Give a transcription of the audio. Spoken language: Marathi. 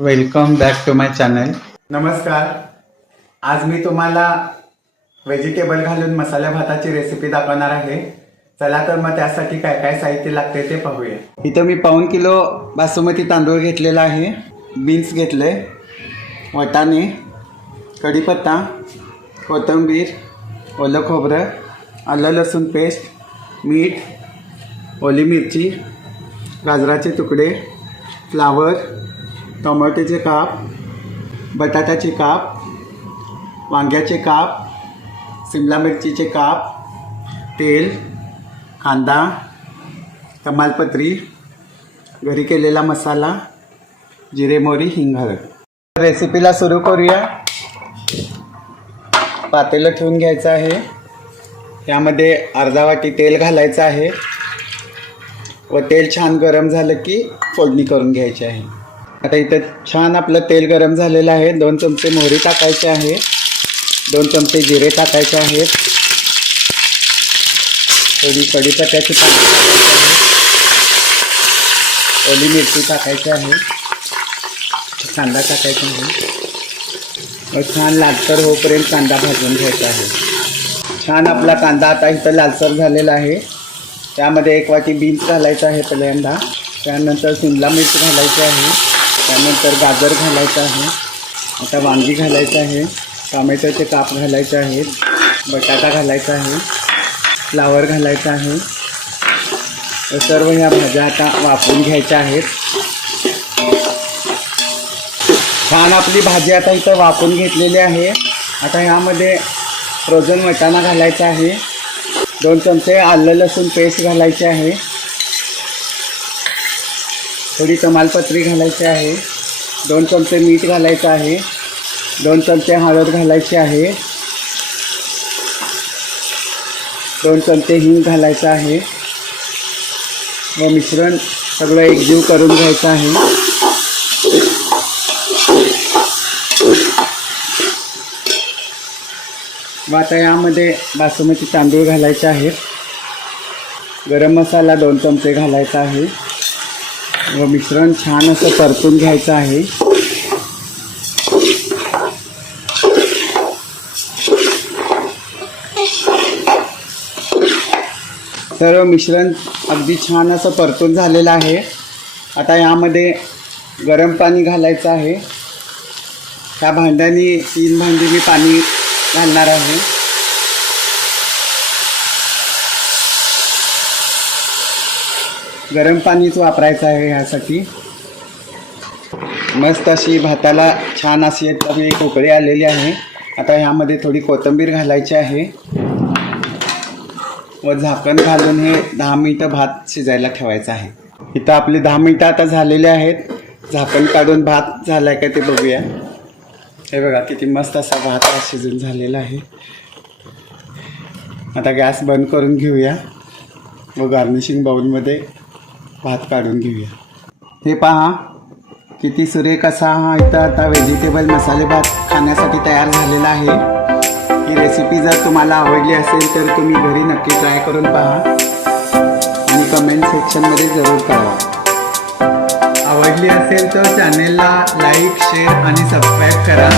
Welcome back to my channel. नमस्कार. आज मी तुम्हाला व्हेजिटेबल घालून मसाला भाताची रेसिपी दाखवणार आहे. चला तर मग त्यासाठी काय काय साहित्य लागते ते पाहूया. इथं मी 1.5 किलो बासमती तांदूळ घेतलेला आहे, बीन्स घेतले, वाटाणे, कढीपत्ता, कोथिंबीर, ओलं खोबरं, आलं लसूण पेस्ट, मीठ, ओली मिरची, गाजराचे तुकडे, फ्लावर, टोमॅटोचे काप, बटाट्याचे काप, वांग्याचे काप, शिमला मिरचीचे काप, तेल, कांदा, तमालपत्री, घरी केलेला मसाला, जिरे मोहरी, हिंग, हळद. रेसिपीला सुरू करूया. पातेलं ठेवून घ्यायचं आहे. यामध्ये अर्धा वाटी तेल घालायचं आहे व तेल छान गरम झालं की फोडणी करून घ्यायची आहे. आता इथं छान आपलं तेल गरम झालेलं आहे. 2 चमचे मोहरी टाकायचे आहे, 2 चमचे जिरे टाकायचे आहेत, थोडी कढीपत्त्याची पानं टाकायची आहे, ओली मिरची टाकायची आहे, कांदा टाकायचा आहे व छान लालसर होईपर्यंत कांदा भाजून घ्यायचा आहे. छान आपला कांदा आता इथं लालसर झालेला आहे. त्यामध्ये 1 वाटी बीन्स घालायचं आहे पहिल्यांदा, त्यानंतर शिमला मिर्च घालायची आहे, त्यानंतर गाजर घालायचं आहे, आता वांगी घालायचं आहे, टोमॅटोचे काप घालायचे आहेत, बटाटा घालायचा आहे, फ्लावर घालायचा आहे. सर्व ह्या भाज्या आता वापरून घ्यायच्या आहेत. छान आपली भाजी आता इथं वापरून घेतलेली आहे. आता ह्यामध्ये फ्रोझन वाटाणा घालायचा आहे, 2 चमचे आलं लसूण पेस्ट घालायचे आहे, थोडी तमालपत्री घालायची आहे, 2 चमचे मीठ घालायचं आहे, 2 चमचे हळद घालायची आहे, 2 चमचे हिंग घालायचं आहे व मिश्रण सगळं एकजीव करून घ्यायचं आहे. व आता यामध्ये बासमती तांदूळ घालायचे आहेत, गरम मसाला 2 चमचे घालायचा आहे व मिश्रण छान असं परतून घ्यायचं आहे. सर्व मिश्रण अगदी छान असं परतून झालेलं आहे. आता यामध्ये गरम पाणी घालायचं आहे. त्या भांड्याने 3 भांडी मी पाणी घालणार आहे. गरम पाणीच वापरायचं आहे ह्यासाठी. मस्त अशी भाताला छान अशी एक उकळी आलेली आहे. आता ह्यामध्ये थोडी कोथिंबीर घालायची आहे व झाकण घालून हे 10 मिनिटं भात शिजायला ठेवायचं आहे. इथं आपले 10 मिनिटं आता झालेले आहेत. झाकण काढून भात झाला आहे का ते बघूया. हे बघा किती मस्त असा भात शिजून झालेला आहे. आता गॅस बंद करून घेऊया व गार्निशिंग बाउलमध्ये भात काढून घेऊया. हे पहा किती सुरेख असा हा इथं आता व्हेजिटेबल मसाले भात खाण्यासाठी तयार झालेला आहे. ही रेसिपी जर तुम्हाला आवडली असेल तर तुम्ही घरी नक्की ट्राय करून पहा आणि कमेंट सेक्शनमध्ये जरूर कळवा. आवडली असेल तर चॅनेलला लाईक, शेअर आणि सबस्क्राईब करा.